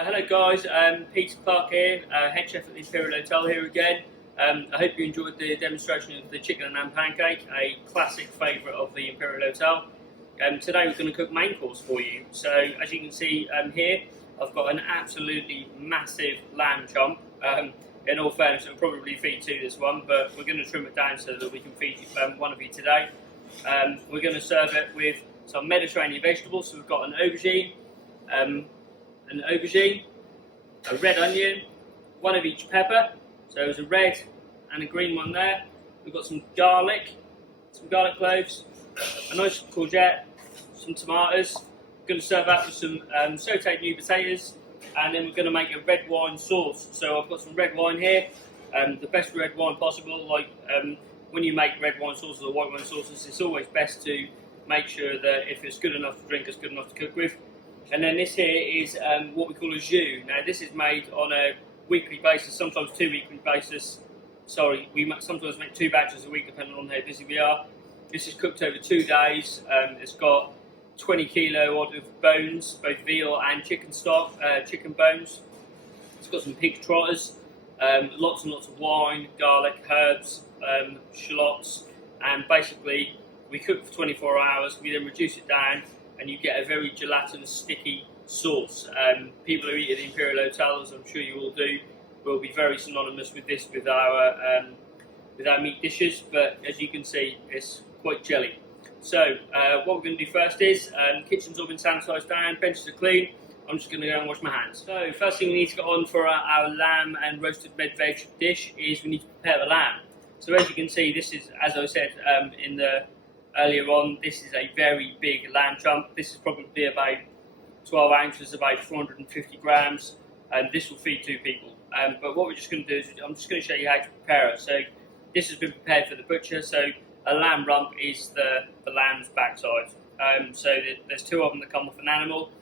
Hello guys, Peter Clark here, head chef at the Imperial Hotel here again. I hope you enjoyed the demonstration of the chicken and lamb pancake, a classic favourite of the Imperial Hotel. Today we're going to cook main course for you. So as you can see here, I've got an absolutely massive lamb chump. In all fairness, it'll probably feed two this one, but we're going to trim it down so that we can feed one of you today. We're going to serve it with some Mediterranean vegetables. So we've got an aubergine, a red onion, one of each pepper. So there's a red and a green one there. We've got some garlic cloves, a nice courgette, some tomatoes. We're going to serve that with some sautéed new potatoes, and then we're going to make a red wine sauce. So I've got some red wine here, the best red wine possible. When you make red wine sauces or white wine sauces, it's always best to make sure that if it's good enough to drink, it's good enough to cook with. And then this here is what we call a jus. Now this is made on a weekly basis, sometimes 2 weekly basis. Sorry, we sometimes make 2 batches a week depending on how busy we are. This is cooked over 2 days. It's got 20 kilo odd of bones, both veal and chicken stock, chicken bones. It's got some pig trotters, lots and lots of wine, garlic, herbs, shallots, and basically we cook for 24 hours. We then reduce it down, and you get a very gelatinous, sticky sauce. People who eat at the Imperial Hotel, as I'm sure you all do, will be very synonymous with this, with our meat dishes. But as you can see, it's quite jelly. So what we're going to do first is, kitchen's all been sanitised down, benches are clean. I'm just going to go and wash my hands. So first thing we need to get on for our lamb and roasted med veg dish is we need to prepare the lamb. So as you can see, this is, as I said earlier on, this is a very big lamb chump. This is probably about 12 ounces, about 450 grams, and this will feed 2 people. But what we're just going to do is, I'm just going to show you how to prepare it. So this has been prepared for the butcher. So a lamb rump is the lamb's backside. So there's 2 of them that come off an animal.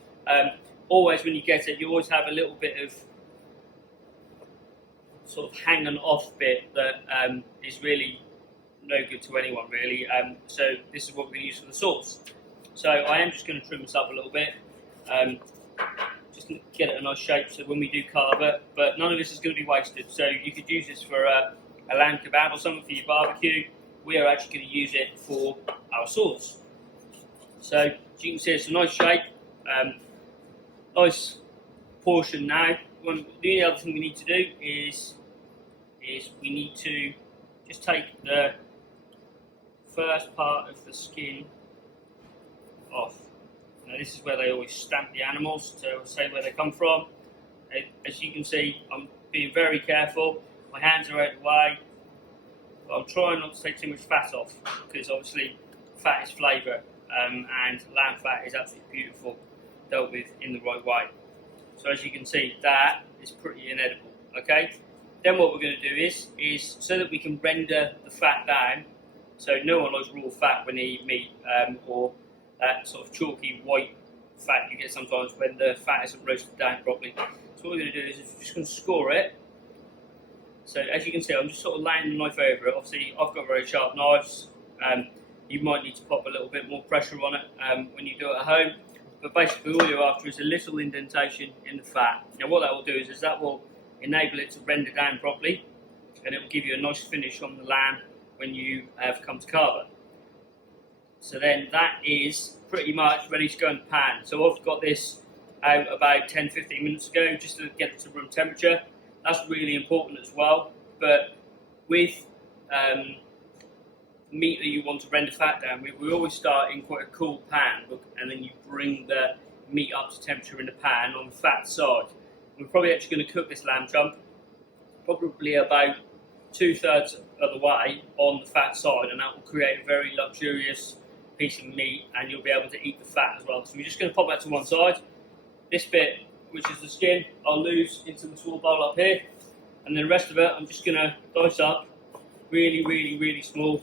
Always when you get it, you always have a little bit of sort of hanging off bit that is really no good to anyone really. So this is what we're going to use for the sauce. So I am just going to trim this up a little bit, just to get it a nice shape so when we do carve it, but none of this is going to be wasted. So you could use this for a lamb kebab or something for your barbecue. We are actually going to use it for our sauce. So as you can see, it's a nice shape, nice portion now. The only other thing we need to do is we need to just take the first part of the skin off. Now this is where they always stamp the animals to say where they come from. As you can see, I'm being very careful. My hands are out of the way, but I'm trying not to take too much fat off, because obviously fat is flavour, and lamb fat is absolutely beautiful dealt with in the right way. So as you can see, that is pretty inedible. Okay. Then what we're going to do is so that we can render the fat down. So no one likes raw fat when they eat meat, or that sort of chalky white fat you get sometimes when the fat isn't roasted down properly. So what we're going to do is we're just going to score it. So as you can see, I'm just sort of laying the knife over it. Obviously, I've got very sharp knives. You might need to pop a little bit more pressure on it when you do it at home. But basically, all you're after is a little indentation in the fat. Now, what that will do is that will enable it to render down properly, and it will give you a nice finish on the lamb when you have come to carve it. So then that is pretty much ready to go in the pan. So I've got this out about 10-15 minutes ago just to get it to room temperature. That's really important as well. But with meat that you want to render fat down, we always start in quite a cool pan, and then you bring the meat up to temperature in the pan on the fat side. We're probably actually going to cook this lamb chump probably about 2/3 of the way on the fat side, and that will create a very luxurious piece of meat, and you'll be able to eat the fat as well. So we're just going to pop that to one side. This bit, which is the skin, I'll lose into the small bowl up here, and then the rest of it I'm just going to dice up really small,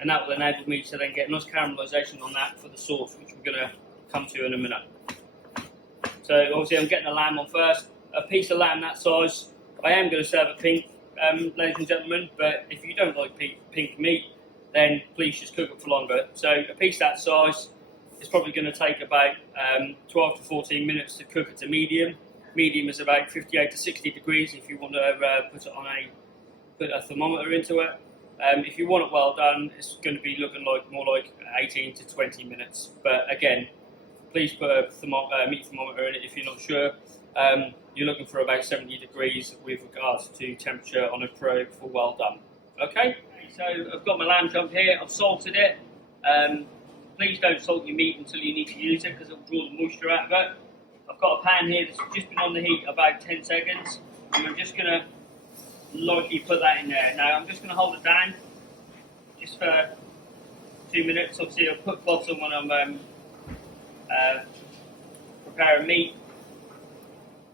and that will enable me to then get nice caramelisation on that for the sauce, which we're going to come to in a minute. So obviously I'm getting the lamb on first. A piece of lamb that size, I am going to serve it pink, ladies and gentlemen, but if you don't like pink meat, then please just cook it for longer. So a piece that size, It's probably going to take about 12 to 14 minutes to cook it to medium. Medium is about 58 to 60 degrees if you want to put a thermometer into it. If you want it well done, it's going to be looking more like 18 to 20 minutes. But again, please put a meat thermometer in it if you're not sure. You're looking for about 70 degrees with regards to temperature on a probe for well done. Okay, so I've got my lamb chop here, I've salted it. Please don't salt your meat until you need to use it because it will draw the moisture out of it. I've got a pan here that's just been on the heat about 10 seconds and I'm just going to lightly put that in there. Now I'm just going to hold it down just for 2 minutes. Obviously I'll put gloves on when I'm preparing meat.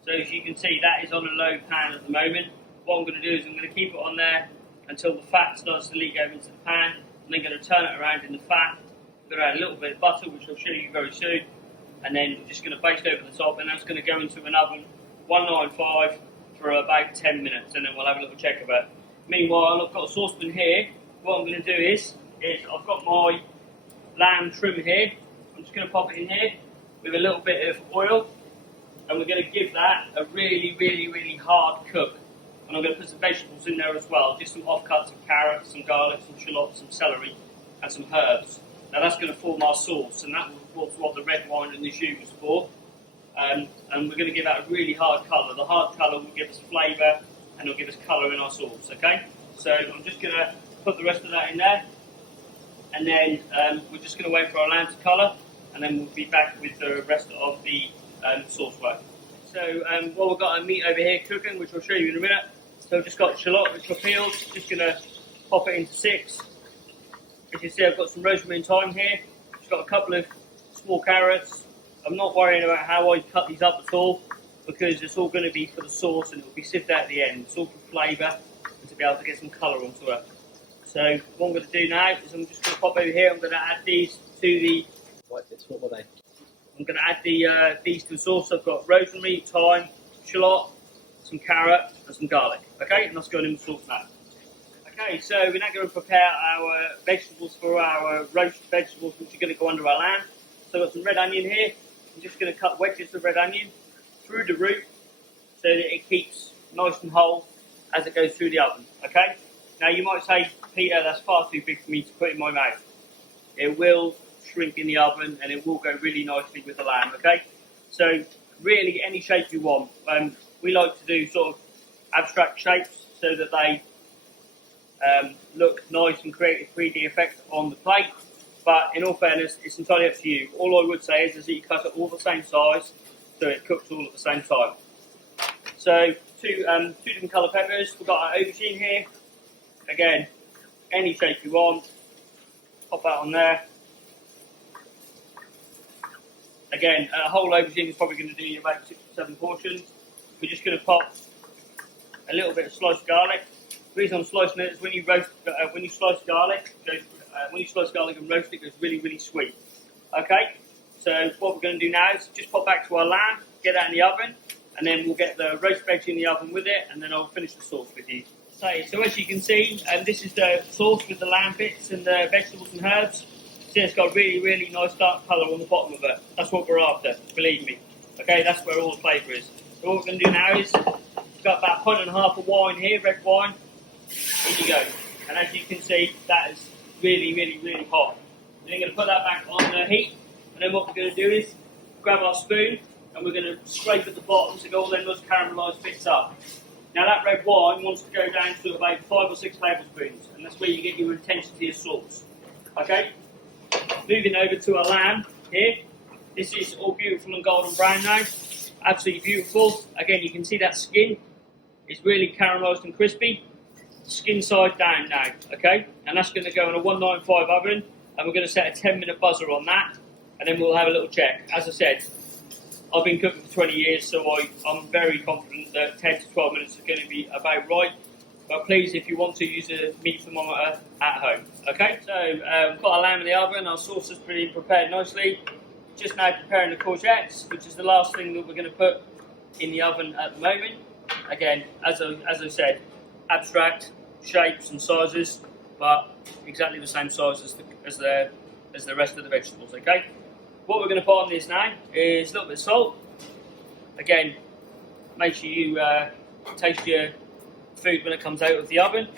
So as you can see, that is on a low pan at the moment. What I'm going to do is I'm going to keep it on there until the fat starts to leak over into the pan. I'm then going to turn it around in the fat. I'm going to add a little bit of butter, which I'll show you very soon. And then we're just going to baste over the top, and that's going to go into an oven 195 for about 10 minutes, and then we'll have a little check of it. Meanwhile, I've got a saucepan here. What I'm going to do is I've got my lamb trim here. I'm just going to pop it in here with a little bit of oil. And we're going to give that a really, really, really hard cook. And I'm going to put some vegetables in there as well, just some offcuts of carrots, some garlic, some shallots, some celery, and some herbs. Now that's going to form our sauce, and that was what the red wine and the jus was for. And we're going to give that a really hard colour. The hard colour will give us flavour, and it'll give us colour in our sauce, okay? So I'm just going to put the rest of that in there, and then we're just going to wait for our lamb to colour, and then we'll be back with the rest of the sauce work. So while we've got our meat over here cooking, which I'll show you in a minute, so I've just got shallot which I peeled, just going to pop it into 6. As you see, I've got some rosemary and thyme here, just got a couple of small carrots. I'm not worrying about how I cut these up at all, because it's all going to be for the sauce and it will be sifted out at the end. It's all for flavour and to be able to get some colour onto it. So what I'm going to do now is I'm just going to pop over here, I'm going to add these to the... What were they? I'm going to add these to the sauce. I've got rosemary, thyme, shallot, some carrot and some garlic. Okay, and that's going in the sauce now. Okay, so we're now going to prepare our vegetables for our roast vegetables, which are going to go under our lamb. So I've got some red onion here. I'm just going to cut wedges of red onion through the root so that it keeps nice and whole as it goes through the oven. Okay, now you might say, Peter, that's far too big for me to put in my mouth. It will shrink in the oven and it will go really nicely with the lamb, okay? So really any shape you want. We like to do sort of abstract shapes so that they look nice and create a 3D effect on the plate, but in all fairness it's entirely up to you. All I would say is that you cut it all the same size so it cooks all at the same time. So two different colour peppers. We've got our aubergine here. Again, any shape you want, pop that on there. Again, a whole aubergine is probably going to do you about 6 to 7 portions. We're just going to pop a little bit of sliced garlic. The reason I'm slicing it is when you slice garlic and roast it, it goes really, really sweet. Okay, so what we're going to do now is just pop back to our lamb, get that in the oven, and then we'll get the roast veg in the oven with it, and then I'll finish the sauce with you. So as you can see, this is the sauce with the lamb bits and the vegetables and herbs. See, it's got really, really nice dark colour on the bottom of it. That's what we're after, believe me. Okay, that's where all the flavour is. So what we're going to do now is, we've got about 1.5 pints of wine here, red wine. In you go. And as you can see, that is really, really, really hot. We're going to put that back on the heat, and then what we're going to do is grab our spoon, and we're going to scrape at the bottom to get all them nice caramelised bits up. Now that red wine wants to go down to about 5 or 6 tablespoons, and that's where you get your intensity of sauce. Okay? Moving over to our lamb here. This is all beautiful and golden brown now. Absolutely beautiful. Again, you can see that skin is really caramelised and crispy. Skin side down now, okay? And that's going to go in a 195 oven, and we're going to set a 10-minute buzzer on that, and then we'll have a little check. As I said, I've been cooking for 20 years, so I'm very confident that 10 to 12 minutes is going to be about right. But please, if you want to, use a meat thermometer at home. Okay, so we've got our lamb in the oven, our sauce is pretty prepared nicely. Just now preparing the courgettes, which is the last thing that we're going to put in the oven at the moment. Again, as I said, abstract shapes and sizes, but exactly the same size as the rest of the vegetables. Okay, what we're going to put on this now is a little bit of salt. Again, make sure you taste your food when it comes out of the oven.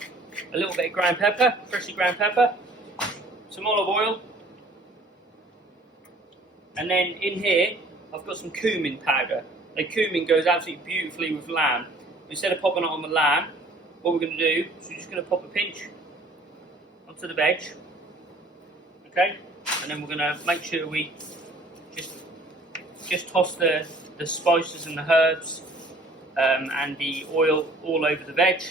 A little bit of ground pepper, freshly ground pepper. Some olive oil. And then in here, I've got some cumin powder. The cumin goes absolutely beautifully with lamb. Instead of popping it on the lamb, what we're going to do is we're just going to pop a pinch onto the veg. Okay? And then we're going to make sure we just toss the spices and the herbs and the oil all over the veg.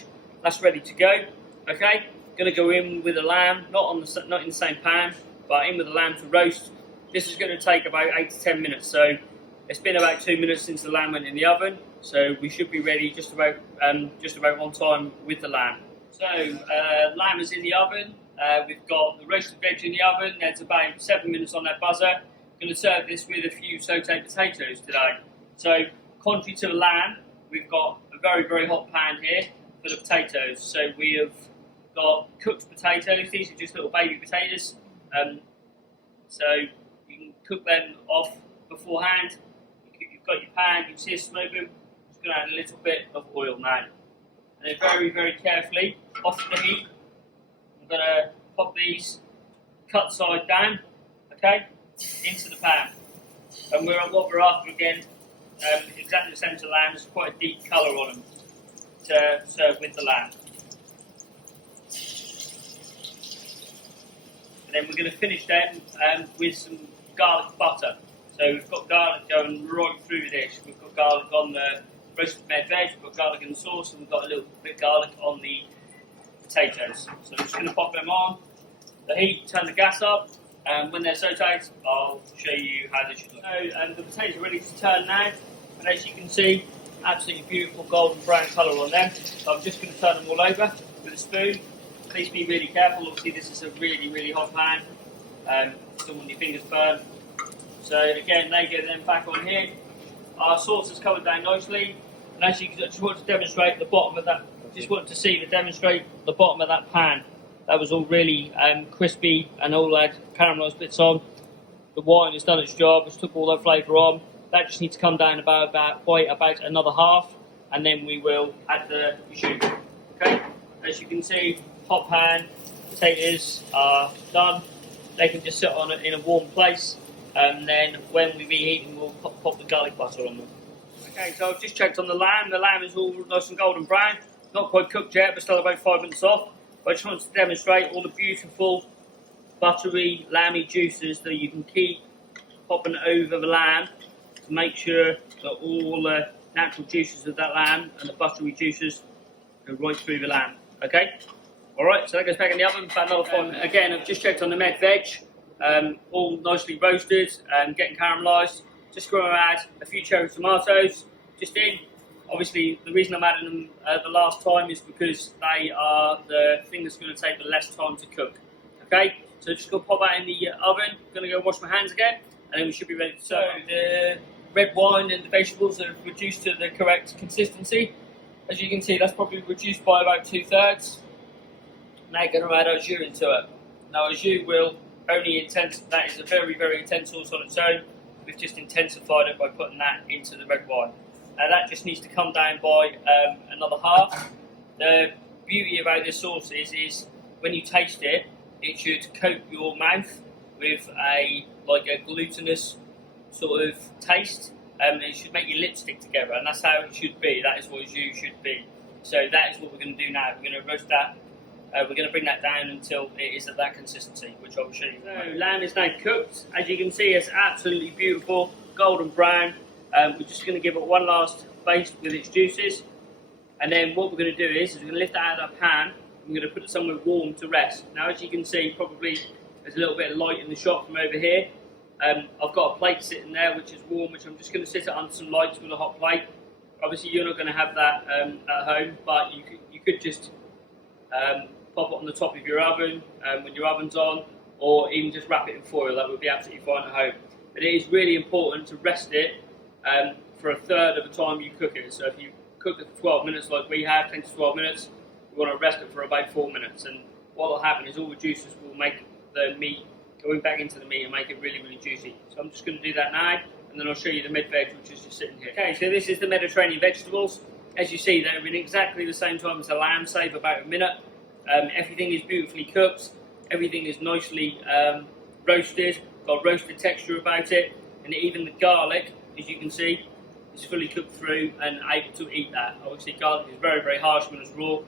That's ready to go. Okay? Going to go in with the lamb, not in the same pan, but in with the lamb to roast. This is going to take about 8 to 10 minutes. So it's been about 2 minutes since the lamb went in the oven. So we should be ready just about on time with the lamb. So lamb is in the oven. We've got the roasted veg in the oven. There's about 7 minutes on that buzzer. Going to serve this with a few sautéed potatoes today. So contrary to the lamb, we've got a very, very hot pan here for the potatoes. So we have got cooked potatoes. These are just little baby potatoes. So you can cook them off beforehand. You've got your pan, you can see it smoking. Just going to add a little bit of oil now. And then very, very carefully, off the heat, I'm going to pop these cut side down, okay, into the pan. And what we're after again, exactly the same as the lamb, there's quite a deep colour on them to serve with the lamb. And then we're going to finish them with some garlic butter. So we've got garlic going right through this. We've got garlic on the roasted med veg, we've got garlic in the sauce, and we've got a little bit of garlic on the potatoes. So I'm just going to pop them on the heat, turn the gas up, and when they're sautéed, I'll show you how they should look. So the potatoes are ready to turn now, and as you can see, absolutely beautiful golden brown colour on them. So I'm just going to turn them all over with a spoon. Please be really careful, obviously this is a really, really hot pan. Don't want your fingers burn. So again, they go then back on here. Our sauce is covered down nicely, and as you can just want to demonstrate the bottom of that, demonstrate the bottom of that pan. That was all really crispy and all had caramelised bits on. The wine has done its job, it's took all that flavour on. That just needs to come down about another half, and then we will add the jus. Okay, as you can see, hot pan, potatoes are done. They can just sit on it in a warm place, and then when we reheat them, we'll pop the garlic butter on them. Okay, so I've just checked on the lamb. The lamb is all nice and golden brown. Not quite cooked yet, but still about 5 minutes off. But I just wanted to demonstrate all the beautiful, buttery, lamby juices that you can keep popping over the lamb to make sure that all the natural juices of that lamb and the buttery juices go right through the lamb. Okay? Alright, so that goes back in the oven for another 5 minutes. Again, I've just checked on the med veg. All nicely roasted and getting caramelised. Just going to add a few cherry tomatoes just in. Obviously, the reason I'm adding them the last time is because they are the thing that's going to take the less time to cook. Okay, so just going to pop that in the oven. Going to go wash my hands again, and then we should be ready to serve. So the red wine and the vegetables are reduced to the correct consistency. As you can see, that's probably reduced by about 2/3. Now you're going to add our jus into it. Now, our jus will only that is a very, very intense sauce on its own. We've just intensified it by putting that into the red wine. Now that just needs to come down by another half. The beauty about this sauce is when you taste it, it should coat your mouth with a glutinous sort of taste. It should make your lips stick together, and that's how it should be. That is what jus should be. So that is what we're going to do now. We're going to roast that. We're going to bring that down until it is at that consistency, which I'll show you. So lamb is now cooked. As you can see, it's absolutely beautiful, golden brown. We're just going to give it one last baste with its juices, and then what we're going to do is we're going to lift that out of the pan. We're going to put it somewhere warm to rest. Now, as you can see, probably there's a little bit of light in the shot from over here. I've got a plate sitting there which is warm, which I'm just going to sit it under some lights with a hot plate. Obviously, you're not going to have that at home, but you could just pop it on the top of your oven when your oven's on, or even just wrap it in foil. That would be absolutely fine at home. But it is really important to rest it for a third of the time you cook it. So if you cook it for 12 minutes like we have, 10 to 12 minutes, you want to rest it for about 4 minutes. And what will happen is all the juices will make the meat going back into the meat and make it really, really juicy. So I'm just going to do that now, and then I'll show you the mid-veg, which is just sitting here. Okay, so this is the Mediterranean vegetables. As you see, they're in exactly the same time as the lamb, save about a minute. Everything is beautifully cooked. Everything is nicely roasted, got roasted texture about it, and even the garlic, as you can see, is fully cooked through and able to eat that. Obviously, garlic is very, very harsh when it's raw,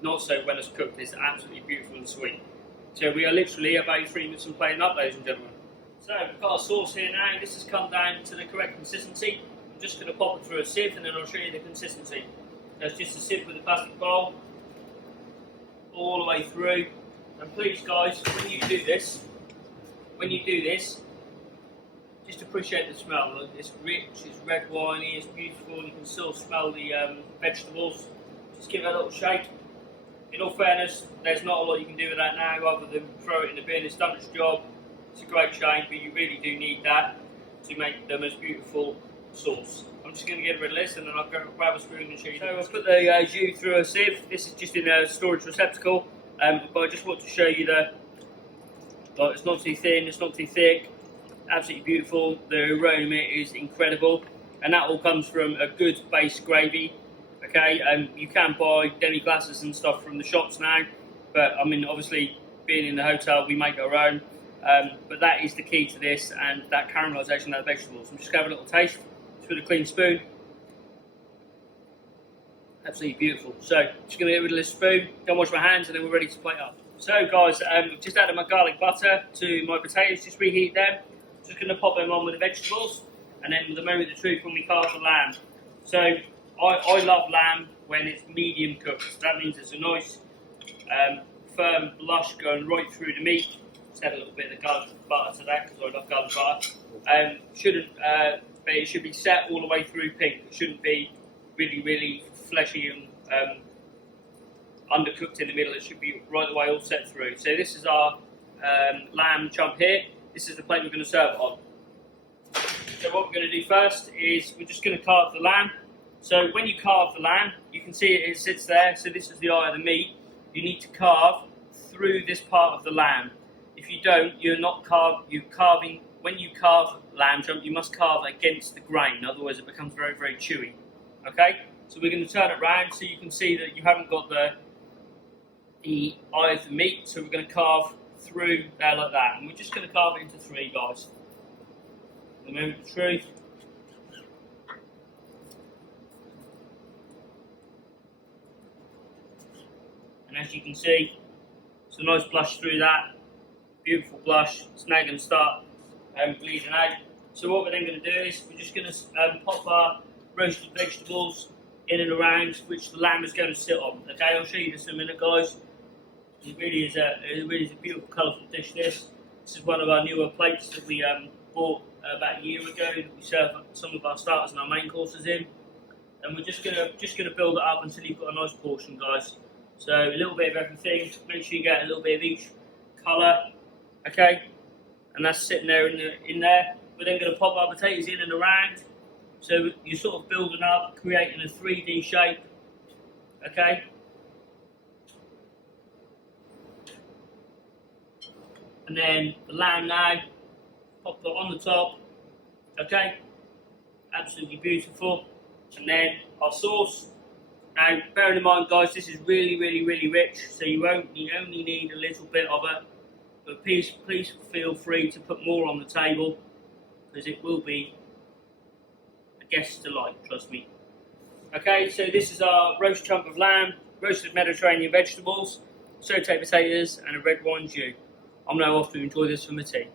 not so when it's cooked. It's absolutely beautiful and sweet. So we are literally about 3 minutes from playing up, ladies and gentlemen. So we've got our sauce here now. This has come down to the correct consistency. I'm just going to pop it through a sieve and then I'll show you the consistency. So it's just a sieve with a plastic bowl, all the way through. And please, guys, when you do this, just appreciate the smell. Look, it's rich, it's red winey, it's beautiful. You can still smell the vegetables. Just give it a little shake. In all fairness, there's not a lot you can do with that now other than throw it in the bin. It's done its job. It's a great shame, but you really do need that to make the most beautiful sauce. I'm just going to get rid of this and then I'll go grab a spoon and show you. So I'll put the jus through a sieve. This is just in a storage receptacle, but I just want to show you it's not too thin, it's not too thick, absolutely beautiful. The aroma is incredible, and that all comes from a good base gravy. Okay, you can buy demi glasses and stuff from the shops now, but I mean, obviously, being in the hotel, we make our own. But that is the key to this, and that caramelisation of the vegetables. I'm just going to have a little taste just with a clean spoon. Absolutely beautiful. So, just going to get rid of this spoon, go and wash my hands, and then we're ready to plate up. So, guys, I've just added my garlic butter to my potatoes, just reheat them. Just going to pop them on with the vegetables, and then the moment of the truth when we carve the lamb. So, I love lamb when it's medium cooked. So that means it's a nice, firm blush going right through the meat. Just add a little bit of the garlic butter to that because I love garlic butter. But it should be set all the way through pink. It shouldn't be really, really fleshy and undercooked in the middle. It should be right the way all set through. So this is our lamb chump here. This is the plate we're going to serve it on. So what we're going to do first is we're just going to carve the lamb. So when you carve the lamb, you can see it sits there. So this is the eye of the meat. You need to carve through this part of the lamb. If you don't, you're not carving. When you carve lamb chump, you must carve against the grain. Otherwise, it becomes very, very chewy. Okay. So we're going to turn it around so you can see that you haven't got the eye of the meat. So we're going to carve through there like that, and we're just going to carve it into 3, guys. The moment of truth. And as you can see, it's a nice blush through that. Beautiful blush. It's now going to start bleeding out. So what we're then going to do is we're just going to pop our roasted vegetables in and around which the lamb is going to sit on. Okay, I'll show you this in a minute, guys. It really is a beautiful, colourful dish. This is one of our newer plates that we bought about a year ago that we serve some of our starters and our main courses in. And we're just gonna build it up until you've got a nice portion, guys. So a little bit of everything. Make sure you get a little bit of each colour, okay? And that's sitting there in there. We're then going to pop our potatoes in and around. So you're sort of building up, creating a 3D shape, okay? And then the lamb now, pop that on the top, okay? Absolutely beautiful. And then our sauce. Now, bearing in mind, guys, this is really, really, really rich, so you only need a little bit of it. But please feel free to put more on the table, because it will be a guest's delight, trust me. Okay, so this is our roast chunk of lamb, roasted Mediterranean vegetables, sautéed potatoes, and a red wine jus. I'm now off to enjoy this for my tea.